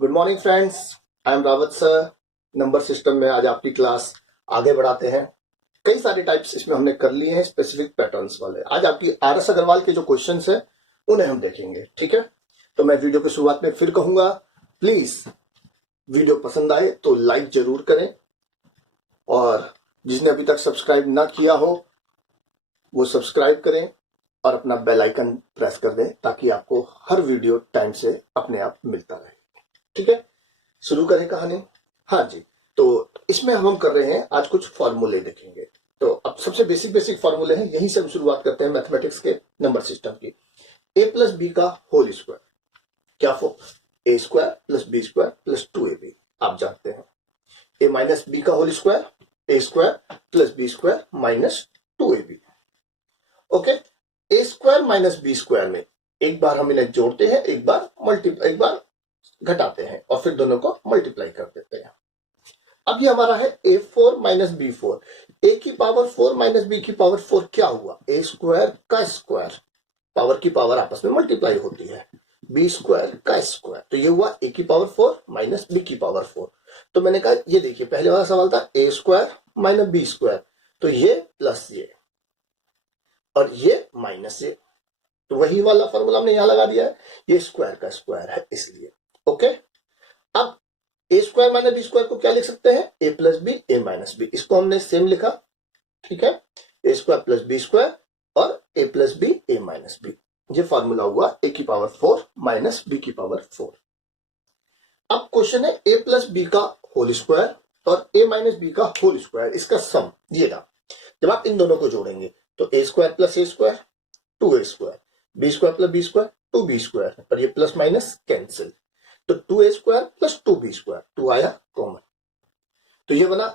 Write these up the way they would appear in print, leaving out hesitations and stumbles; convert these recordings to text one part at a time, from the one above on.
Good morning friends, I am Rawat sir. Number system में आज आपकी क्लास आगे बढ़ाते हैं। कई सारे टाइप्स इसमें हमने कर लिए हैं, स्पेसिफिक पैटर्न्स वाले। आज आपकी आर.एस. अग्रवाल के जो क्वेश्चंस हैं उन्हें हम देखेंगे। ठीक है, तो मैं वीडियो की शुरुआत में फिर कहूंगा, प्लीज वीडियो पसंद आए तो लाइक जरूर करें, और जिसने अभी तक सब्सक्राइब ना किया हो वो सब्सक्राइब करें और अपना बेल आइकन प्रेस कर दें ताकि आपको हर वीडियो टाइम से अपने आप मिलता रहे। ठीक है, शुरू करें कहानी। हाँ जी, तो इसमें हम कर रहे हैं आज कुछ फॉर्मूले देखेंगे। तो अब सबसे बेसिक बेसिक फॉर्मूले हैं, यहीं से हम शुरुआत करते हैं मैथमेटिक्स के नंबर सिस्टम की। a प्लस बी का होल स्क्वायर क्या a square plus B square plus 2ab। आप जानते हैं a माइनस बी का whole square a square plus B square minus 2ab। Okay, a square minus B square में एक बार हम इन्हें जोड़ते हैं, एक बार घटाते हैं और फिर दोनों को मल्टीप्लाई कर देते हैं। अब ये हमारा है a4 minus B four. A की पावर 4 माइनस बी की पावर 4 क्या हुआ? ए स्क्वायर का स्क्वायर, पावर की पावर आपस में मल्टीप्लाई होती है, बी स्क्वायर का स्क्वायर। तो ये हुआ ए की पावर 4 माइनस बी की पावर 4। तो मैंने कहा ये देखिए, पहले वाला सवाल था ए स्क्वायर माइनस बी स्क्वायर, तो ये प्लस ये और ये माइनस ये, तो वही वाला फॉर्मूला हमने यहां लगा दिया है, ये स्क्वायर का स्क्वायर है इसलिए। ओके, अब ए स्क्वायर माइनस बी स्क्वायर को क्या लिख सकते हैं? ए प्लस बी ए माइनस बी। इसको हमने सेम लिखा, ठीक है, ए स्क्वायर प्लस बी स्क्वायर और ए प्लस बी ए माइनस बी। ये फॉर्मूला हुआ ए की पावर 4 माइनस बी की पावर 4। अब क्वेश्चन है ए प्लस बी का होल स्क्वायर और ए माइनस बी का होल स्क्वायर, इसका सम ये रहा। जब आप इन दोनों को जोड़ेंगे तो A square plus A square 2a square, B square plus B square 2b square, और ये प्लस माइनस कैंसिल, तो 2a square plus 2b square, 2 आया कॉमन, तो ये बना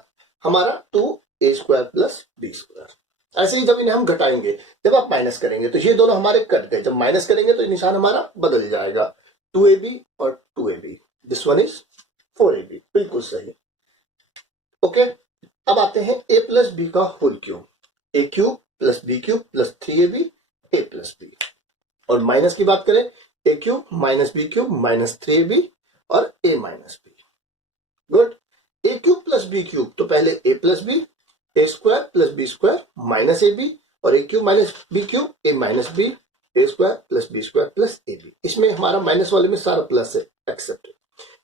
हमारा 2a square plus B square. ऐसे ही जब इन्हें हम घटाएंगे, जब आप माइनस करेंगे तो ये दोनों हमारे कट गए, जब माइनस करेंगे तो निशान हमारा बदल जाएगा, 2ab और 2ab, this one is 4ab, बिल्कुल सही। ओके, अब आते हैं a प्लस बी का whole cube, A cube plus B cube plus 3ab A plus B, और माइनस की बात करें A cube minus B cube minus 3ab और A minus B. Good, A cube plus B cube, तो पहले A plus B, A square plus B square minus A B, और A cube minus B cube A minus B, A square plus B square plus A B. इसमें हमारा minus वाले में सारा plus है, accept.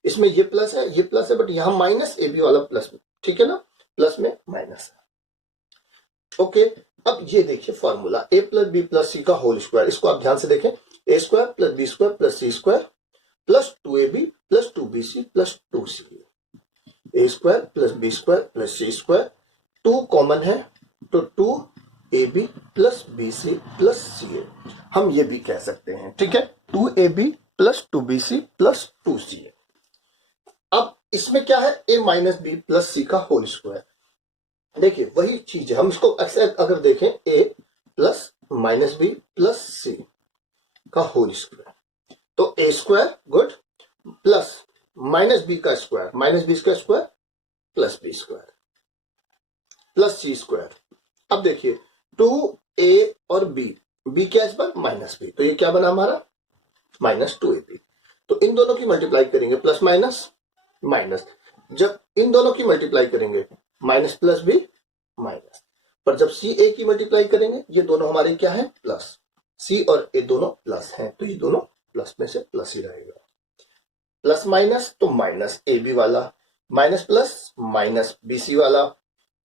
इसमें ये प्लस है, बट यहां माइनस ए बी वाला प्लस में, ठीक है ना, प्लस में माइनस है। ओके, अब ये देखिए formula a plus B plus C का होल स्क्वायर, इसको आप ध्यान से देखें, A square plus B square plus C square plus 2ab plus 2bc plus 2ca, A square plus B square plus C square, 2 common है तो 2ab plus bc plus ca, हम ये भी कह सकते हैं, ठीक है, 2ab plus 2bc plus 2ca। अब इसमें क्या है, a minus B plus C का होल स्क्वायर। देखिए वही चीज है, हम इसको अगर देखें a plus minus B plus C का होल स्क्वायर, तो a square good plus minus B का स्क्वायर, माइनस बी का square plus B square plus C square. अब देखिए 2a और b क्या इस बार माइनस बी, तो ये क्या बना हमारा माइनस 2ab। तो इन दोनों की मल्टीप्लाई करेंगे, प्लस माइनस माइनस, जब इन दोनों की मल्टीप्लाई करेंगे माइनस प्लस भी माइनस, पर जब सी ए की मल्टीप्लाई करेंगे, ये दोनों हमारे क्या है प्लस, सी और ए दोनों प्लस हैं, तो ये दोनों प्लस में से प्लस ही रहेगा, प्लस माइनस तो माइनस ए बी वाला, minus plus minus B C वाला,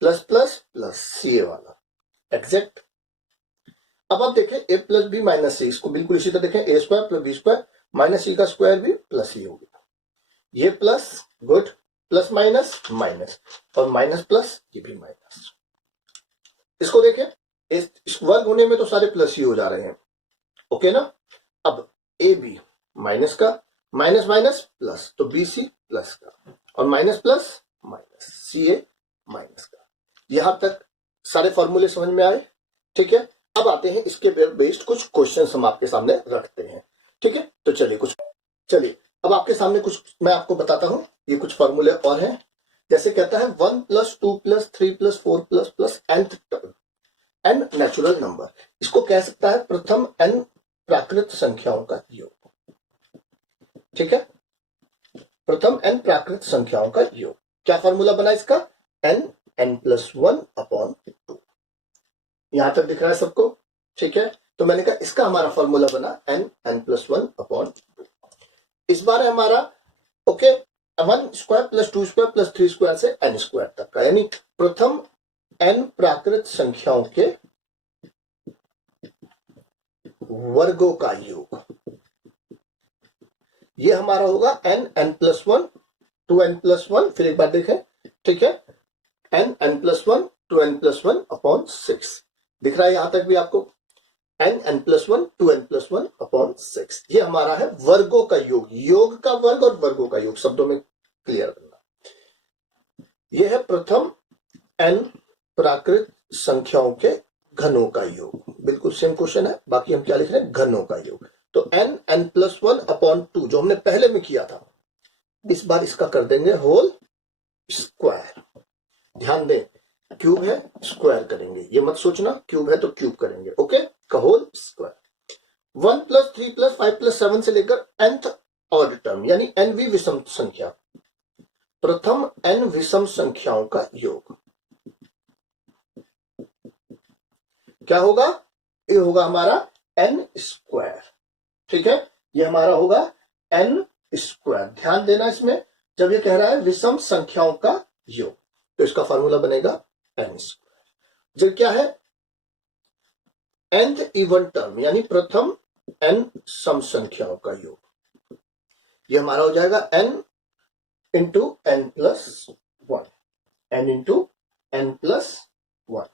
plus plus plus C A वाला, एग्जैक्ट। अब आप देखें A plus B minus C, इसको बिल्कुल इसी तरह देखें, A square plus B square minus C का स्क्वायर भी प्लस ही हो गया, ये plus good plus minus minus और माइनस प्लस ये भी माइनस। इसको देखें, इस वर्ग होने में तो सारे प्लस ही हो जा रहे हैं, ओके ना। अब ए बी माइनस का, माइनस माइनस प्लस, तो बी सी प्लस का, और माइनस प्लस माइनस सी ए माइनस का। यहां तक सारे फॉर्मूले समझ में आए, ठीक है। अब आते हैं इसके बेस्ड कुछ क्वेश्चन हम आपके सामने रखते हैं, ठीक है। तो चलिए अब आपके सामने कुछ मैं आपको बताता हूं, ये कुछ फॉर्मूले और हैं। जैसे कहता है 1 plus 2 plus 3 plus 4 plus plus nth term, n natural number, इसको कह सकता है प्रथम n प्राकृत संख्याओं का योग, ठीक है। प्रथम n प्राकृत संख्याओं का योग। क्या फॉर्मूला बना इसका? n+1/2। यहां तक दिख रहा है सबको? ठीक है, तो मैंने कहा इसका हमारा फॉर्मूला बना n+1/2। इस बार है हमारा ओके 1² + 2² + 3² से n² तक का, यानी प्रथम n प्राकृत संख्याओं के वर्गों का योग। ये हमारा होगा n+1 2n+1, फिर एक बार देखें, ठीक है, n+1 2n+1/6 दिख रहा है यहां तक भी आपको? n+1 2n+1/6 ये हमारा है वर्गों का योग। योग का वर्ग और वर्गों का योग शब्दों में क्लियर करना। यह है प्रथम n प्राकृत संख्याओं के घनों का योग। बिल्कुल सेम क्वेश्चन है, बाकी हम क्या लिख रहे हैं? घनों का योग। तो n+1/2 जो हमने पहले में किया था, इस बार इसका कर देंगे होल स्क्वायर। ध्यान दें, क्यूब है स्क्वायर करेंगे, ये मत सोचना क्यूब है तो क्यूब करेंगे। ओके, का होल स्क्वायर। 1 + 3 + 5 + 7 से लेकर nth ऑड टर्म यानी nवीं विषम संख्या, प्रथम n विषम संख्याओं का योग क्या होगा? ये होगा हमारा n²। ठीक है, ये हमारा होगा n²। ध्यान देना इसमें, जब ये कह रहा है विषम संख्याओं का योग, तो इसका फॉर्मूला बनेगा n²। जब क्या है? nth इवन टर्म यानी प्रथम n सम संख्याओं का योग, ये हमारा हो जाएगा n × n+1, n × n+1।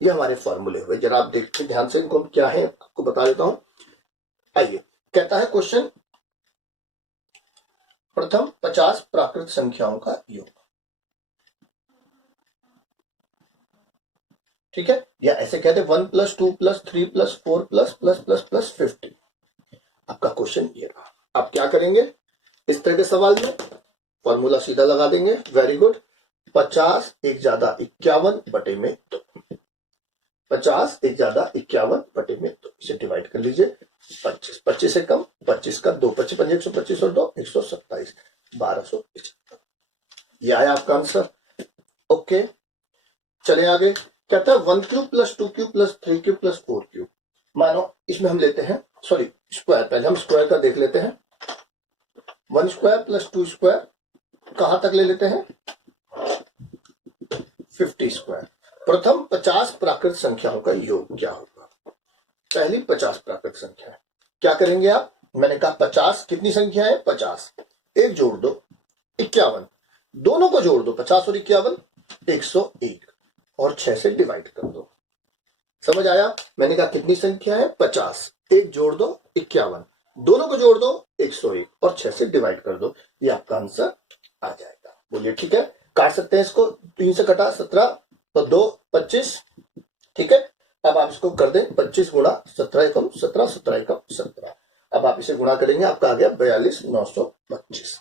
ये हमारे फॉर्मूले हुए। जरा आप देखिए ध्यान से, इनको क्या है आपको बता देता हूं। आइए, कहता है क्वेश्चन प्रथम 50 प्राकृत संख्याओं का योग। ठीक है, या ऐसे कहते 1 + 2 + 3 + 4 ++ 50। आपका क्वेश्चन ये रहा। आप क्या करेंगे इस तरह के सवाल में? फॉर्मूला सीधा लगा देंगे। Very good. 50 1 + 51/2, 50 1 + 51/2, इसे डिवाइड कर लीजिए। 25 25 से कम, 25 का 2, 25 5 125 और 2 127, 1275। ये आया आपका आंसर। ओके, चले आगे। कहता है 1³ + 2³ + 3³ + 4³ मानो इसमें हम लेते हैं सॉरी स्क्वायर, पहले हम स्क्वायर का देख लेते हैं। 1² + 2² कहां तक ले लेते हैं? 50²। प्रथम 50 प्राकृत संख्याओं का योग क्या होगा? पहली 50 प्राकृत संख्या है, क्या करेंगे आप? मैंने कहा 50 कितनी संख्या है? 50, एक जोड़ दो 51, दोनों को जोड़ दो 50 और 51 101 और 6 से डिवाइड कर दो। समझ आया? मैंने कहा कितनी संख्या है? 50, एक जोड़ दो 51, दोनों को जोड़ दो 101 और 6 से डिवाइड कर दो। ये आपका आंसर आ जाएगा। बोलिए ठीक है, काट सकते हैं इसको। 3 से कटा 17 तो 2 25। ठीक है, अब आप इसको कर दें 25 × 17 × 17 17 × 17। अब आप इसे गुणा करेंगे, आपका आ गया 42925।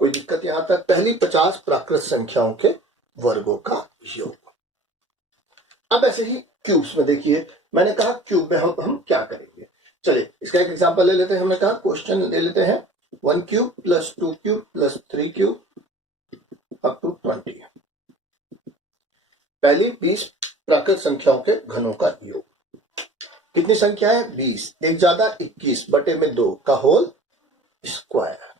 कोई दिक्कत यहां तक? पहली 50 प्राकृत संख्याओं के वर्गों का योग। अब ऐसे ही क्यूब्स में देखिए, मैंने कहा क्यूब में हम क्या करेंगे। चलिए इसका एक एग्जांपल ले लेते हैं। हमने कहा क्वेश्चन ले लेते हैं 1³ + 2³ + 3³ up to 20। पहली 20 प्राकृत संख्याओं के घनों का योग। कितनी संख्या है? 20, 1 + 21/2 का होल स्क्वायर,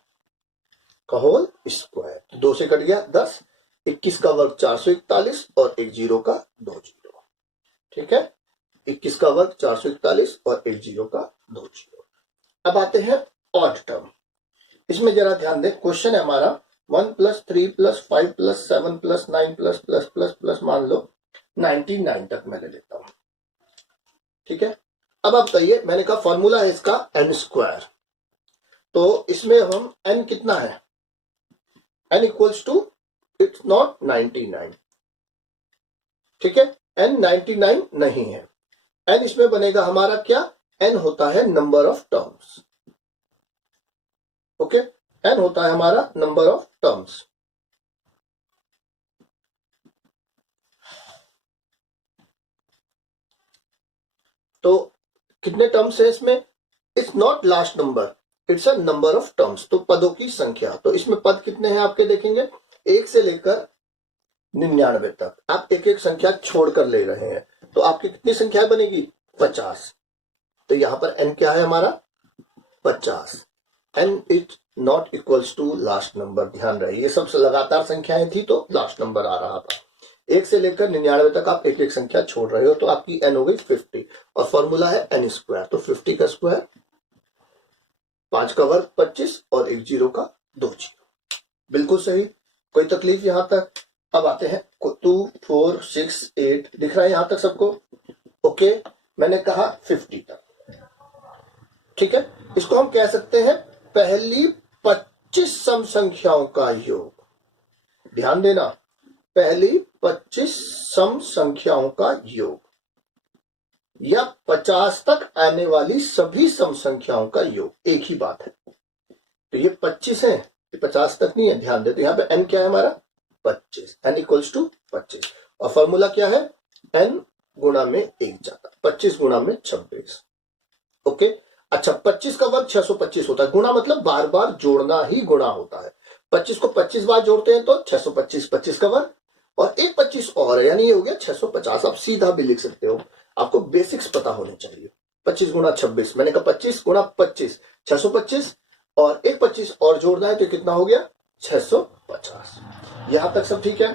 का होल स्क्वायर। 2 से कट गया 10, 21 का वर्ग 441 और एक जीरो का 2 जीरो। ठीक है, 21 का वर्ग 441 और एक जीरो का 2 जीरो। अब आते हैं ऑड टर्म। इसमें जरा ध्यान दें, क्वेश्चन है हमारा 1 + 3 + 5 + 7 + 9 ++++ मान लो 99 तक मैं ले लेता हूं। ठीक है, अब आप कहिए, मैंने कहा फॉर्मूला है इसका n²। तो इसमें हम n कितना है? n = it's not 99। ठीक है, n 99 नहीं है। n इसमें बनेगा हमारा क्या? n होता है number of terms. Okay, n होता है हमारा नंबर ऑफ टर्म्स। तो कितने टर्म्स है इसमें? It's not last number, it's a number of terms, तो पदों की संख्या। तो इसमें पद कितने हैं आपके देखेंगे, 1 से लेकर 99 तक आप एक एक संख्या छोड़कर ले रहे हैं, तो आपकी कितनी संख्या बनेगी, 50। तो यहां पर n क्या है हमारा, 50। n is not equals to last number. ध्यान रहे ये सब लगातार संख्याएं थी तो लास्ट नंबर आ रहा था। 1 से लेकर 99 तक आप एक एक संख्या छोड़ रहे हो, तो आपकी n हो गई 50 और फॉर्मूला है n स्क्वायर। तो 50 का स्क्वायर 5 का वर्ग 25 और एक जीरो का 2 जीरो। बिल्कुल सही, कोई तकलीफ यहां तक। अब आते हैं 2 4 6 8, दिख रहा है यहां तक सबको, ओके। मैंने कहा 50 तक, ठीक है। इसको हम कह सकते हैं पहली 25 सम संख्याओं का योग। ध्यान देना, पहली 25 सम संख्याओं का योग या 50 तक आने वाली सभी सम संख्याओं का योग, एक ही बात है। तो ये 25 है, ये 50 तक नहीं है, ध्यान दे। तो यहां पे n क्या है हमारा, 25, n इक्वल्स टू 25 और फॉर्मूला क्या है, n गुणा में 1 जाता, 25 गुणा में 26, ओके। अच्छा, 25 का वर्ग 625 होता है, गुणा मतलब बार बार जोड़ना ही गुणा होता है। 25 को 25 बार जोड़ते हैं तो 625, 25 का वर्ग और एक 25 और है, यानी ये हो गया 650। आप सीधा भी लिख सकते हो, आपको बेसिक्स पता होने चाहिए। 25 गुणा 26, मैंने कहा 25 गुणा 25 625 और एक 25 और जोड़ना है तो कितना हो गया, 650। यहां तक सब ठीक है।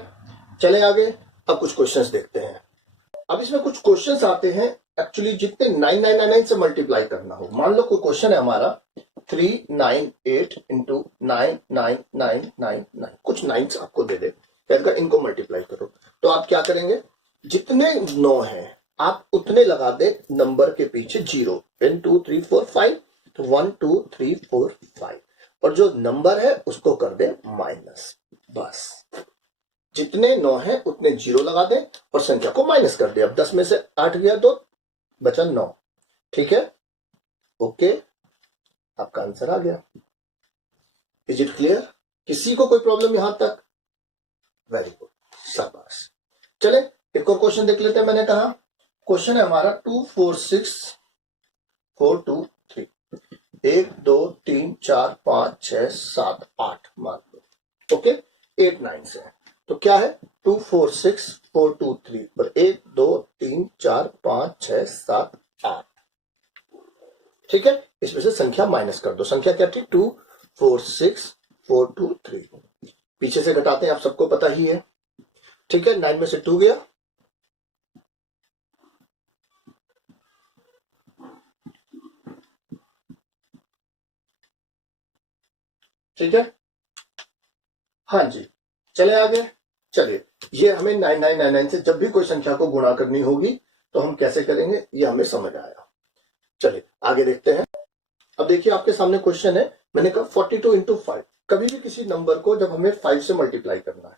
चले आगे, अब कुछ क्वेश्चंस देखते हैं। अब इसमें कुछ क्वेश्चंस आते हैं एक्चुअली जितने 9999 से मल्टीप्लाई करना हो। मान लो कोई क्वेश्चन है हमारा 398 इंटू 99999, कुछ नाइन्स आपको दे दे, कहकर इनको मल्टीप्लाई करो। तो आप क्या करेंगे, जितने 9 हैं आप उतने लगा दे नंबर के पीछे 0। 1 2 3 4 5, तो 1 2 3 4 5 और जो नंबर है उसको कर दे माइनस। बस जितने 9 हैं उतने 0 लगा दे और संख्या को माइनस कर दे। अब 10 में से 8 गया तो बचा 9, ठीक है, ओके। आपका आंसर आ गया। इज इट क्लियर, किसी को कोई प्रॉब्लम यहां तक, वेरी गुड, शाबाश। चले एक और क्वेश्चन देख लेते हैं। मैंने कहा क्वेश्चन है हमारा 2 4 6 4 2 3, 1 2 3 4 5 6 7 8 मान लो, ओके। 8 9 से तो क्या है, 2 4 6 4 2 3 पर 1 2 3 4 5 6 7 8, ठीक है। इसमें से संख्या माइनस कर दो। संख्या क्या थी, 2 4 6 4 2 3, पीछे से घटाते हैं, आप सबको पता ही है, ठीक है। 9 में से 2 गया, ठीक है, हाँ जी। चले आगे, चलिए ये हमें 9999 से जब भी कोई संख्या को गुणा करनी होगी तो हम कैसे करेंगे ये हमें समझ आया। चलिए आगे देखते हैं। अब देखिए आपके सामने क्वेश्चन है, मैंने कहा 42 इंटू 5। कभी भी किसी नंबर को जब हमें 5 से मल्टीप्लाई करना है,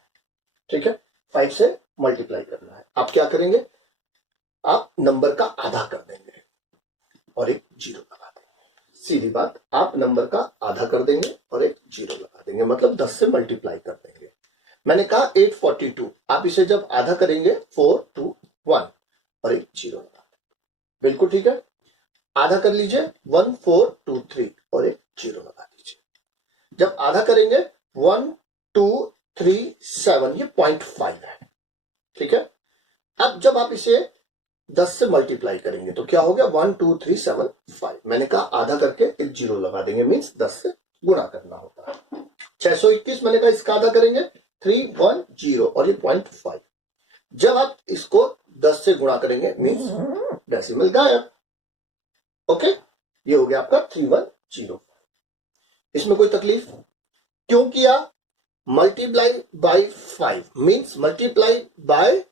ठीक है, 5 से मल्टीप्लाई करना है, आप क्या करेंगे, आप नंबर का आधा कर देंगे और एक 0 लगा देंगे। सीधी बात, आप नंबर का आधा कर देंगे और एक 0 लगा देंगे, मतलब 10 से मल्टीप्लाई कर देंगे। मैंने कहा 842, आप इसे जब आधा करेंगे 4 2 1 और एक 0 लगा देंगे, बिल्कुल ठीक है। आधा कर लीजिए 1 4 2 3 और एक 0 लगा दीजिए। जब आधा करेंगे 1 2 3 7, ये 0.5 है, ठीक है। अब जब आप इसे 10 से मल्टीप्लाई करेंगे तो क्या हो गया, 1 2 3 7 5। मैंने कहा आधा करके एक 0 लगा देंगे, मीन्स 10 से गुणा करना होता है। 621 मैंने कहा इसका आधा करेंगे 310 और ये 0.5। जब आप इसको 10 से गुणा करेंगे मीन्स डेसिमल गायब, ओके। ये हो गया आपका 3105। इसमें कोई तकलीफ, क्यों किया, multiply by 5 means multiply by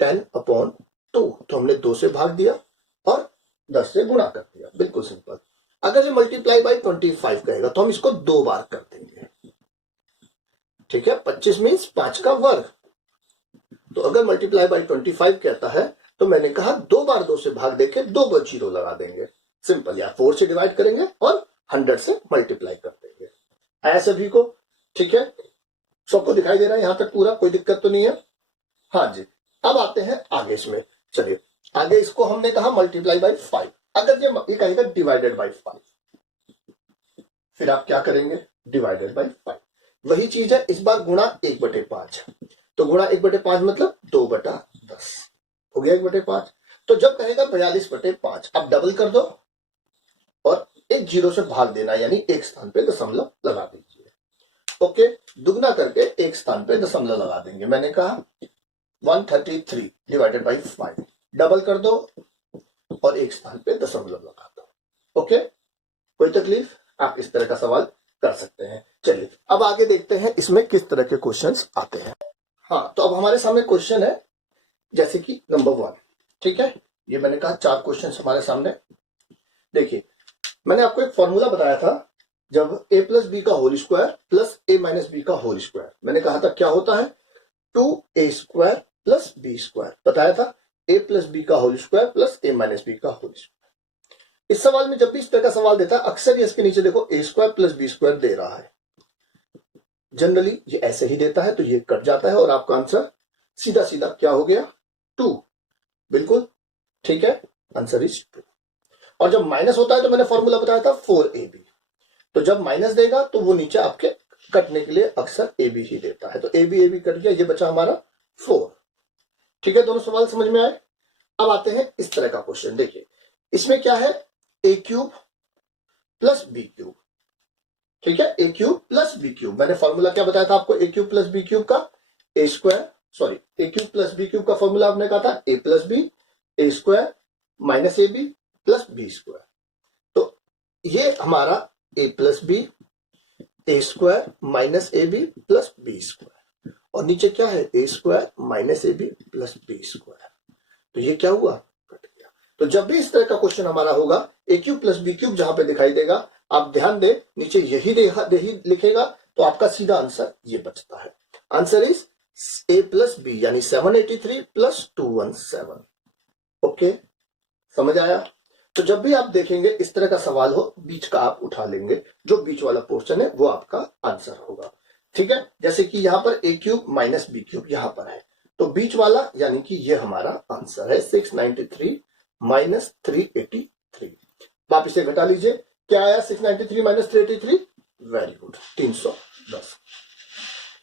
10/2, तो हमने 2 से भाग दिया और 10 से गुणा कर दिया, बिल्कुल सिंपल। अगर ये मल्टीप्लाई बाय 25 कहेगा तो हम इसको 2 बार कर देंगे, ठीक है। 25 मीन्स 5 का वर्ग, तो अगर मल्टीप्लाई बाय 25 कहता है तो मैंने कहा 2 बार 2 से भाग देके 2 बार 0 लगा देंगे, सिंपल। या 4 से डिवाइड करेंगे और 100 से मल्टीप्लाई कर देंगे। आया सभी को, ठीक है, सबको दिखाई दे रहा है यहां तक पूरा, कोई दिक्कत तो नहीं है, हाँ जी। अब आते हैं आगे इसमें, चलिए आगे इसको हमने कहा मल्टीप्लाई बाय 5। अगर ये कहेगा डिवाइडेड बाय 5, फिर आप क्या करेंगे, डिवाइडेड बाई 5। वही चीज है, इस बार गुणा 1/5। तो गुणा 1/5 मतलब 2/10 हो गया 1/5। तो जब कहेगा 42/5 आप डबल कर दो और एक जीरो से भाग देना, यानी एक स्थान पे दशमलव लगा दीजिए। ओके, दुगना करके एक स्थान पे दशमलव लगा देंगे। मैंने कहा 133 डिवाइडेड बाई 5, डबल कर दो और एक स्थान पे दशमलव लगा दो। ओके, कोई तकलीफ? आप इस तरह का सवाल कर सकते हैं। चलिए अब आगे देखते हैं इसमें किस तरह के क्वेश्चंस आते हैं। हाँ, तो अब हमारे सामने क्वेश्चन है जैसे कि नंबर 1। ठीक है, ये मैंने कहा 4 क्वेश्चन हमारे सामने। देखिए, मैंने आपको एक फॉर्मूला बताया था, जब a प्लस बी का whole square plus a minus B का होल स्क्वायर, मैंने कहा था क्या होता है, 2a² प्लस b²। बताया था a प्लस बी का whole square plus a minus B का होल स्क्वायर। इस सवाल में जब भी इस तरह का सवाल देता है, अक्सर ये इसके नीचे देखो a² प्लस b² दे रहा है। जनरली ये ऐसे ही देता है, तो ये कट जाता है और आपका आंसर सीधा सीधा क्या हो गया, 2। बिल्कुल ठीक है, आंसर इज 2। और जब माइनस होता है तो मैंने फॉर्मूला बताया था 4ab। तो जब माइनस देगा तो वो नीचे आपके कटने के लिए अक्सर ab ही देता है। तो ab कट गया, ये बचा हमारा 4। ठीक है, दोनों सवाल समझ में आए। अब आते हैं इस तरह का क्वेश्चन। देखिए, इसमें क्या है, a³ प्लस b³। ठीक है, a³ प्लस b³। मैंने फॉर्मूला क्या बताया था आपको a³ प्लस b³ का, a³ प्लस b³ का फॉर्मूला आपने कहा था a plus B a² minus ab plus b²। तो ये हमारा a plus B a² minus ab plus b², और नीचे क्या है, a² minus ab plus b²। तो ये क्या हुआ, कट गया। तो जब भी इस तरह का क्वेश्चन हमारा होगा, a³ प्लस b³ जहां पे दिखाई देगा, आप ध्यान दें नीचे यही लिखेगा, तो आपका सीधा आंसर ये बचता है। Answer is a plus B, यानी 783 प्लस 217। ओके, समझ आया। तो जब भी आप देखेंगे इस तरह का सवाल हो, बीच का आप उठा लेंगे, जो बीच वाला पोर्शन है वो आपका आंसर होगा। ठीक है, जैसे कि यहां पर a³ माइनस b³ यहां पर है, तो बीच वाला यानी कि ये हमारा आंसर है 693 माइनस 383। वापिस से घटा लीजिए, क्या आया 693 माइनस 383, वेरी गुड, 310।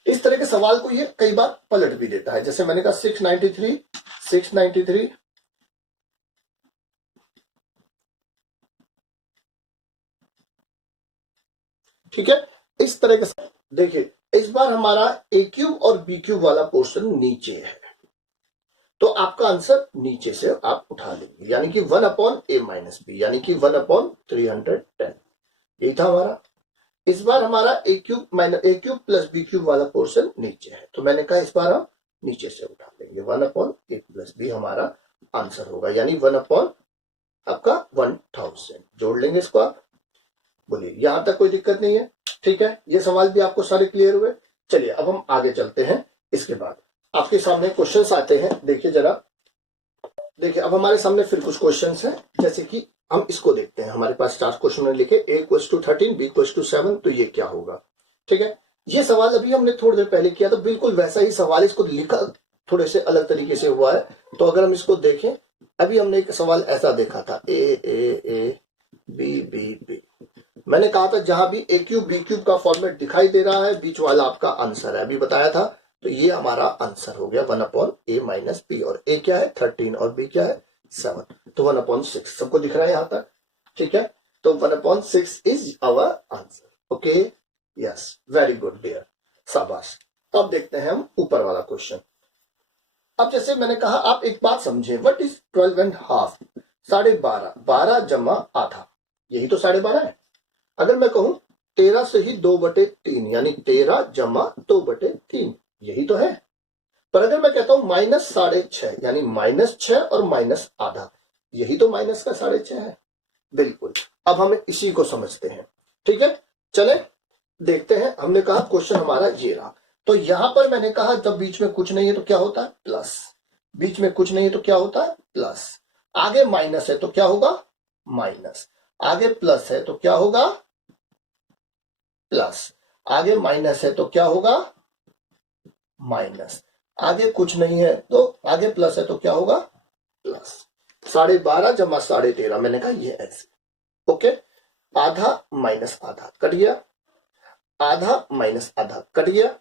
इस तरह के सवाल को ये कई बार पलट भी देता है, जैसे मैंने कहा 693 ठीक है, इस तरह के। देखिए, इस बार हमारा a³ और b³ वाला पोर्शन नीचे है, तो आपका आंसर नीचे से आप उठा लेंगे, यानी कि 1/a माइनस बी, यानी कि 1/310। यही था हमारा। इस बार हमारा a³ प्लस b³ वाला पोर्शन नीचे है, तो मैंने कहा इस बार हम नीचे से उठा लेंगे, 1/a प्लस बी हमारा आंसर होगा, यानी 1/1000 जोड़ लेंगे इसको आप। बोलिए, यहां तक कोई दिक्कत नहीं है। ठीक है, ये सवाल भी आपको सारे क्लियर हुए। चलिए अब हम आगे चलते हैं। इसके बाद आपके सामने क्वेश्चंस आते हैं, देखिए जरा। देखिए, अब हमारे सामने फिर कुछ क्वेश्चंस हैं, जैसे कि हम इसको देखते हैं। हमारे पास 4 क्वेश्चन लिखे, a = 13, b = 7, तो ये क्या होगा। ठीक है, ये सवाल अभी हमने थोड़ी देर पहले किया, तो बिल्कुल वैसा ही सवाल, इसको लिखा थोड़े से अलग तरीके से हुआ है। तो अगर हम इसको देखें, अभी हमने एक सवाल ऐसा देखा था, a b। मैंने कहा था जहां भी a³ b³ का फॉर्मेट दिखाई दे रहा है, बीच वाला आपका आंसर है, अभी बताया था। तो ये हमारा आंसर हो गया 1/a माइनस बी, और a क्या है 13 और b क्या है 7, तो 1/6। सबको दिख रहा है यहां तक, ठीक है। तो 1/6 is our answer. Okay, yes, very good dear, शाबाश। अब देखते हैं हम ऊपर वाला क्वेश्चन। अब जैसे मैंने कहा, आप एक बात समझे, व्हाट इज 12.5, 12.5, 12 जमा आधा, यही तो 12.5 है। अगर मैं कहूं 13 से ही 2/3, यानी 13 जमा 2/3, यही तो है। पर अगर मैं कहता हूं -6.5, यानी -6 और माइनस आधा, यही तो माइनस का 6.5 है। बिल्कुल, अब हम इसी को समझते हैं। ठीक है, चले देखते हैं। हमने कहा क्वेश्चन हमारा ये रहा, तो यहां पर मैंने कहा जब बीच में कुछ नहीं है तो क्या होता है, प्लस। बीच में कुछ नहीं है तो क्या होता है, प्लस। आगे माइनस है तो क्या होगा, माइनस। आगे प्लस है तो क्या होगा, प्लस। आगे माइनस है तो क्या होगा, माइनस। आगे कुछ नहीं है तो आगे प्लस है तो क्या होगा, प्लस। 12.5 जमा 13.5, मैंने कहा ये ऐसे। ओके, आधा माइनस आधा कट गया, आधा माइनस आधा कट गया,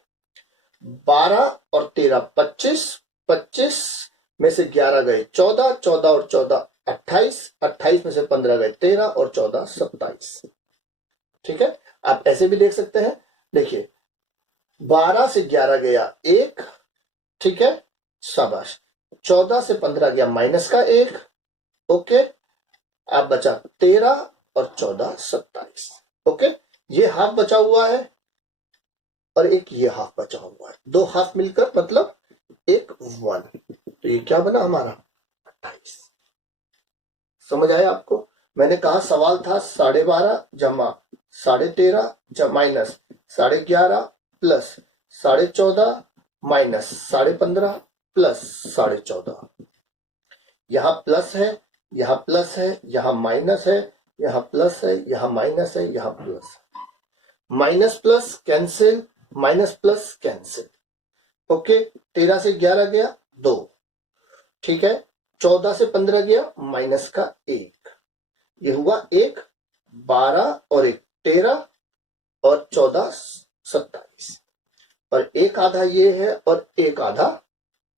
12 और 13 25, 25 में से 11 गए 14, 14 और 14 28, 28 में से 15 गए 13 और 14 27। ठीक है, आप ऐसे भी देख सकते हैं। देखिए 12 से 11 गया 1, ठीक है, शाबाश। 14 से 15 गया माइनस का 1, ओके। आप बचा 13 और 14 27, ओके। ये हाफ बचा हुआ है और एक ये हाफ बचा हुआ है, दो हाफ मिलकर मतलब एक 1, तो ये क्या बना हमारा 28। समझ आया आपको? मैंने कहा सवाल था 12.5 जमा 13.5 माइनस 11.5 प्लस 14.5 माइनस 15.5 प्लस 14.5। यहां प्लस है, यहां प्लस है, यहां माइनस है, यहां प्लस है, यहां माइनस है, यहां प्लस है। Minus plus cancel, minus plus cancel, okay. 13 से 11 गया 2, ठीक है। 14 से 15 गया माइनस का 1, ये हुआ 1, 12 और 1 13 और 14 27, और एक आधा ये है और एक आधा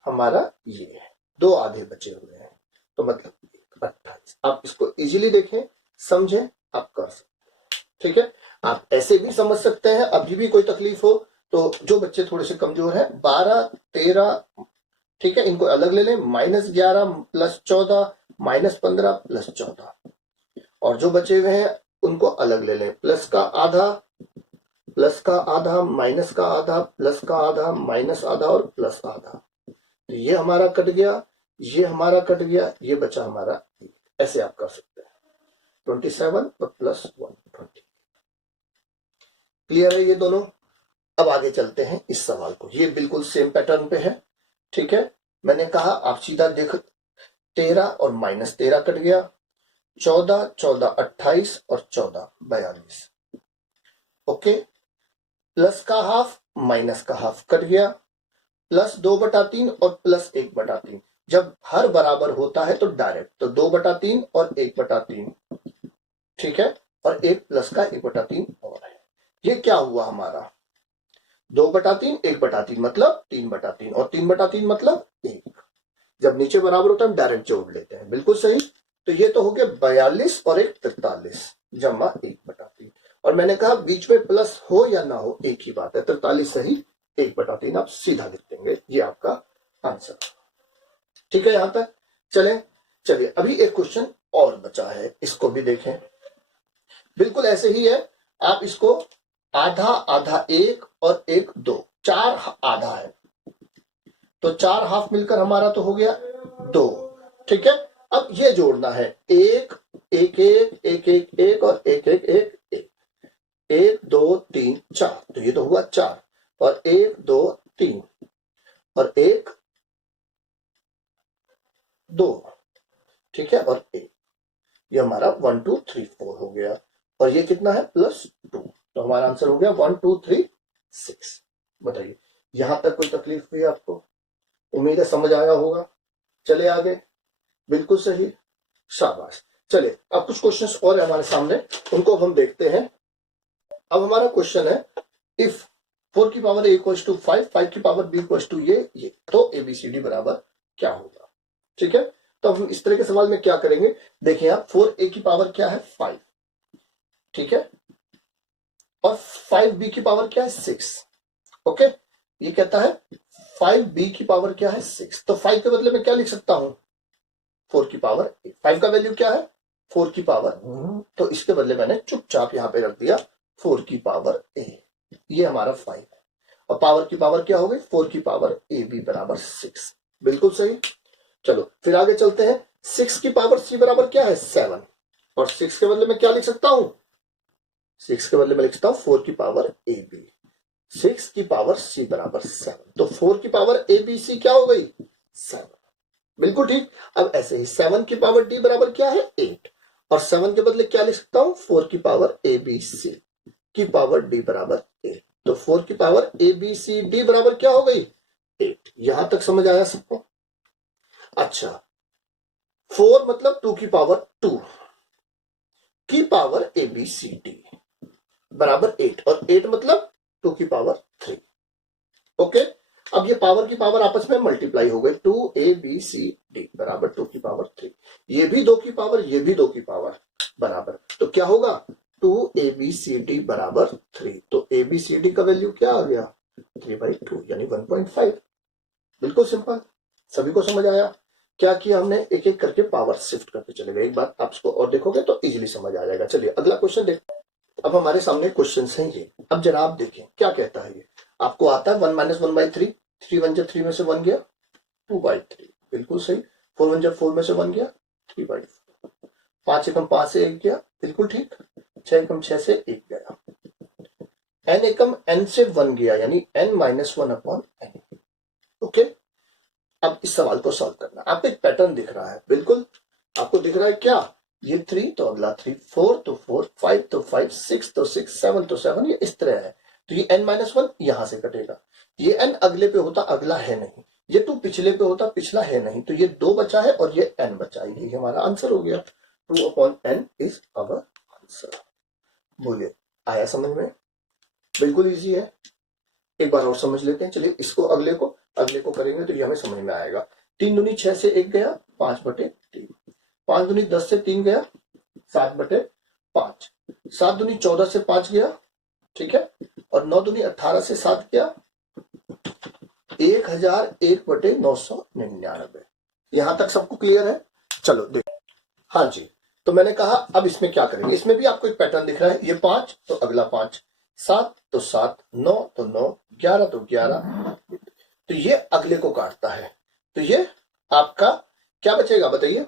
हमारा ये है, दो आधे बचे हुए हैं, तो मतलब 28। आप इसको इजीली देखें, समझें, आप कर सकते हैं। ठीक है, आप ऐसे भी समझ सकते हैं, अभी भी कोई तकलीफ हो तो जो बच्चे थोड़े से कमजोर हैं 12 13, ठीक है, इनको अलग ले लें, -11 प्लस 14 -15 प्लस 14, और जो बचे हुए हैं उनको अलग ले लें, प्लस का आधा, प्लस का आधा, माइनस का आधा, प्लस का आधा, माइनस आधा और प्लस आधा। तो ये हमारा कट गया, ये हमारा कट गया, ये बचा हमारा। ऐसे आप कर सकते हैं 27 और प्लस 1 20। क्लियर है ये दोनों? अब आगे चलते हैं इस सवाल को, ये बिल्कुल सेम पैटर्न पे है। ठीक है, मैंने कहा आप सीधा देख, 13 और -13 कट गया, 14 14 28 और 14 42, ओके। प्लस का हाफ माइनस का हाफ कट गया, प्लस 2/3 और प्लस 1/3। जब हर बराबर होता है तो डायरेक्ट, तो 2/3 और 1/3, ठीक है, और एक प्लस का 1/3 और है। ये क्या हुआ हमारा 2/3 1/3 मतलब 3/3, और 3/3 मतलब 1। जब नीचे बराबर होता है हम डायरेक्ट जोड़ लेते हैं, बिल्कुल सही। तो ये तो हो गया 42 और 1 43 जमा 1/3, और मैंने कहा बीच में प्लस हो या ना हो एक ही बात है, 43 सही, 1/3 आप सीधा लिख देंगे, ये आपका आंसर। ठीक है, यहां तक चलिए अभी एक क्वेश्चन और बचा है, इसको भी देखें। बिल्कुल ऐसे ही है, आप इसको आधा आधा 1 और 1 2, 4 आधा है, तो 4 हाफ मिलकर हमारा तो हो गया 2, ठीक है। अब ये जोड़ना है 1 1 1 1 1 1 और 1 1 1 1, 1 2 3 4, तो ये तो हुआ 4, और 1 2 3 और 1 2, ठीक है, और 1, ये हमारा 1 2 3 4 हो गया, और ये कितना है +2, तो हमारा आंसर हो गया 1 2 3 6। बताइए यहां तक कोई तकलीफ हुई आपको? उम्मीद है समझ आया होगा। चले आगे, बिल्कुल सही, शाबाश। चलिए अब कुछ क्वेश्चंस और है हमारे सामने, उनको अब हम देखते हैं। अब हमारा क्वेश्चन है, इफ 4 की पावर a = 5, 5 की पावर b = ये, तो ABCD बराबर क्या होगा? ठीक है, तो हम इस तरह के सवाल में क्या करेंगे, देखिए आप 4a की पावर क्या है 5, ठीक है, और 5b की पावर क्या है 6, ओके। ये कहता है 5b की पावर क्या है 6, तो 5 के बदले में क्या लिख सकता हूं 4 की पावर a। 5 का वैल्यू क्या है 4 की पावर, तो इसके बदले मैंने चुपचाप यहां पे रख दिया 4 की पावर a, ये हमारा 5 है, और पावर की पावर क्या हो गई 4 की पावर ab बराबर 6, बिल्कुल सही। चलो फिर आगे चलते हैं, 6 की पावर c बराबर क्या है 7, और 6 के बदले में क्या लिख सकता हूं, 6 के बदले में लिख सकता हूं 4 की पावर ab, 6 की पावर c बराबर 7, तो 4 की पावर abc क्या हो गई 7, बिल्कुल ठीक। अब ऐसे ही 7 की पावर d बराबर क्या है 8, और 7 के बदले क्या लिख सकता हूं 4 की पावर abc की पावर d बराबर 8, तो 4 की पावर abcd बराबर क्या हो गई 8। यहां तक समझ आया सबको? अच्छा, 4 मतलब 2 की पावर 2, की पावर ABCD बराबर 8 और 8 मतलब 2 की पावर 3। ओके, अब ये पावर की पावर आपस में मल्टीप्लाई हो गई, 2ABCD बराबर 2 की पावर 3। ये भी 2 की पावर, ये भी 2 की पावर बराबर, तो क्या होगा 2ABCD बराबर 3। तो ABCD का वैल्यू क्या आ गया 3/2 यानी 1.5। बिल्कुल सिंपल, सभी को समझ आया। क्या किया हमने, एक एक करके पावर शिफ्ट करते चले गए। एक बार आप इसको और देखोगे तो इजीली समझ आ जाएगा। चलिए अगला क्वेश्चन देखते हैं। अब हमारे सामने क्वेश्चन है ये, अब जरा आप देखें क्या कहता है ये। आपको आता है 1 - 1/3, 3 1 3 में से 1 गया 2/3, बिल्कुल सही। 4 1 4 में से 1 गया 3/4, 5 एकम 5 से 1 गया, बिल्कुल ठीक। 6 एकम 6 से 1 गया, n एकम n से 1 गया यानी n - 1/n। ओके, अब इस सवाल को सॉल्व करना। आपको एक पैटर्न दिख रहा है, बिल्कुल आपको दिख रहा है क्या, ये 3 तो अगला 3, 4 तो 4, 5 तो 5, 6 तो 6, 7 तो 7, ये इस तरह है। तो ये n - 1 यहां से कटेगा, ये n अगले पे होता, अगला है नहीं, ये 2 पिछले पे होता, पिछला है नहीं, तो ये 2 बचा है और ये n बचा है। ये हमारा आंसर हो गया, 2/n इज अवर आंसर। बोलिए आया समझ में? बिल्कुल इजी है। एक बार और समझ लेते हैं। चलिए इसको अगले को करेंगे तो ये हमें समझ में आएगा। 3 दूनी 6 से 1 गया 5/3, 5 दूनी 10 से 3 गया 7/5, 7 दूनी 14 से 5 गया, ठीक है, और 9 दूनी 18 से 7 गया 1001/999। यहां तक सबको क्लियर है? चलो देखो, हाँ जी। तो मैंने कहा अब इसमें क्या करेंगे, इसमें भी आपको एक पैटर्न दिख रहा है, ये 5 तो अगला 5, 7 तो 7, 9 तो 9, 11 तो 11, तो ये अगले को काटता है, तो ये आपका क्या बचेगा बताइए?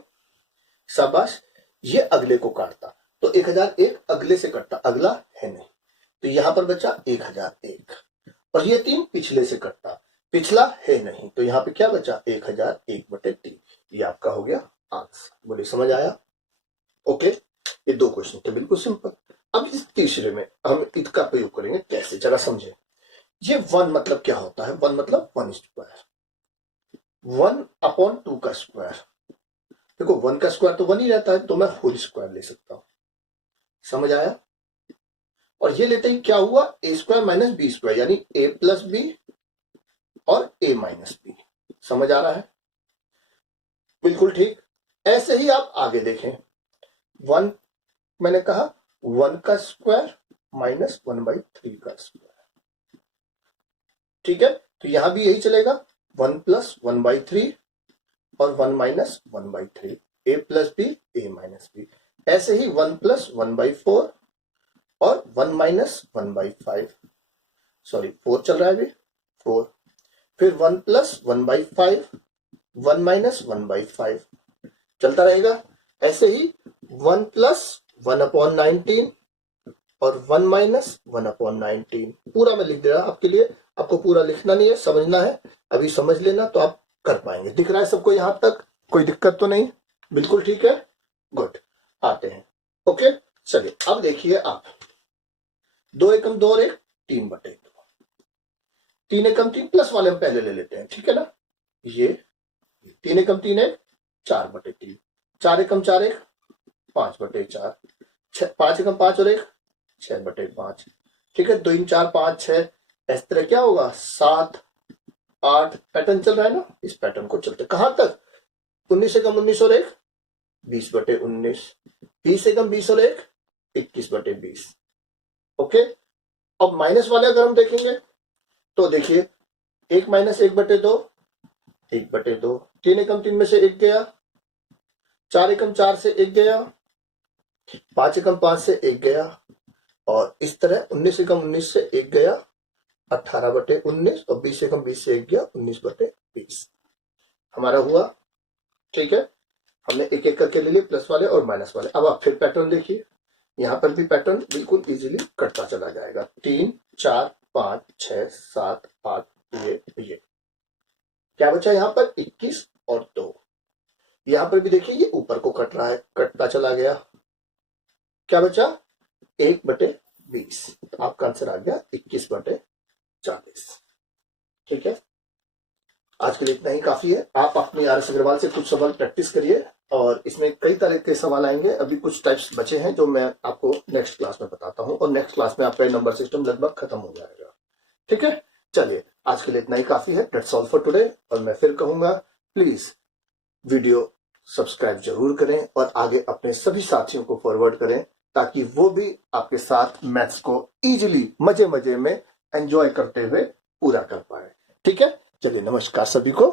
शाबाश, ये अगले को काटता, तो 1001 अगले से कटता, अगला है नहीं, तो यहां पर बचा 1001, और ये 3 पिछले से कटता, पिछला है नहीं, तो यहां पे क्या बचा 1001/3। ये आपका हो गया आंसर। बोलिए समझ आया? ओके, ये 2 क्वेश्चन थे, बिल्कुल सिंपल। अब इस तीसरे में हम इसका प्रयोग करेंगे, कैसे जरा समझे। ये 1 मतलब क्या होता है, 1 मतलब 1/2, 1/2 का स्क्वायर। देखो 1 का स्क्वायर तो 1 ही रहता है, तो मैं होल स्क्वायर ले सकता हूं, समझ आया? और ये लेते ही क्या हुआ, a² - b² यानी a + b और a - b। समझ आ रहा है? बिल्कुल ठीक। ऐसे ही आप आगे देखें, 1 मैंने कहा 1 का स्क्वायर - 1/3 का स्क्वायर, ठीक है, तो यहां भी यही चलेगा, 1 + 1/3 और 1 - 1/3, a + b a - b। ऐसे ही 1 + 1/4 और 1 - 1/5, सॉरी 4 चल रहा है अभी, 4, फिर 1 + 1/5, 1 - 1/5 चलता रहेगा। ऐसे ही 1 + 1/19 और 1 - 1/19। पूरा मैं लिख दे रहा आपके लिए, आपको पूरा लिखना नहीं है, समझना है, अभी समझ लेना तो आप कर पाएंगे। दिख रहा है सबको यहां तक? कोई दिक्कत तो नहीं? बिल्कुल ठीक है, गुड। आते हैं, ओके। चलिए अब देखिए आप, 2 एकम 2 और 1 3/2, 3 एकम 3 प्लस वाले हम पहले ले लेते हैं, ठीक है ना। ये 3 एकम 3 1 4/3, 4 एकम 4 1 5/4, 5 एकम 5 और 1 6/5, ठीक है। 2 3 4 5 6, इस तरह क्या होगा 7 8। पैटर्न चल रहा है ना, इस पैटर्न को चलते कहां तक, 19 एकम 19 और 1 20/19, 20 एकम 20 और 1 21/20। ओके, अब माइनस वाले अगर हम देखेंगे तो देखिए 1 - 1/2 1/2, 3 एकम 3 में से 1 गया, 4 एकम 4 से 1 गया, 5 एकम 5 से 1 गया, और इस तरह 19 एकम 19 से 1 गया 18/19, और 20 एकम 20 से 1 गया 19/20। हमारा हुआ, ठीक है। हमने एक एक करके ले लिए, प्लस वाले और माइनस वाले। अब आप फिर पैटर्न देखिए, यहां पर भी पैटर्न बिल्कुल इजीली कटता चला जाएगा, 3 4 5 6 7 8, ये क्या बचा यहां पर 21 और 2। यहां पर भी देखिए ये ऊपर को कट रहा है, कटता चला गया, क्या बचा 1/20, तो आपका आंसर आ गया 21/40। ठीक है, आज के लिए इतना ही काफी है। आप अपने RS अग्रवाल से कुछ सवाल प्रैक्टिस करिए, और इसमें कई तरह के सवाल आएंगे। अभी कुछ टाइप्स बचे हैं जो मैं आपको नेक्स्ट क्लास में बताता हूँ, और नेक्स्ट क्लास में आपका नंबर सिस्टम लगभग खत्म हो जाएगा। ठीक है, चलिए आज के लिए इतना ही काफी है। That's all for today. और मैं फिर कहूंगा, प्लीज वीडियो सब्सक्राइब जरूर करें और आगे अपने सभी साथियों को फॉरवर्ड करें, ताकि वो भी आपके साथ मैथ्स को इजीली मजे मजे में एंजॉय करते हुए पूरा कर पाए। ठीक है, चलिए नमस्कार सभी को।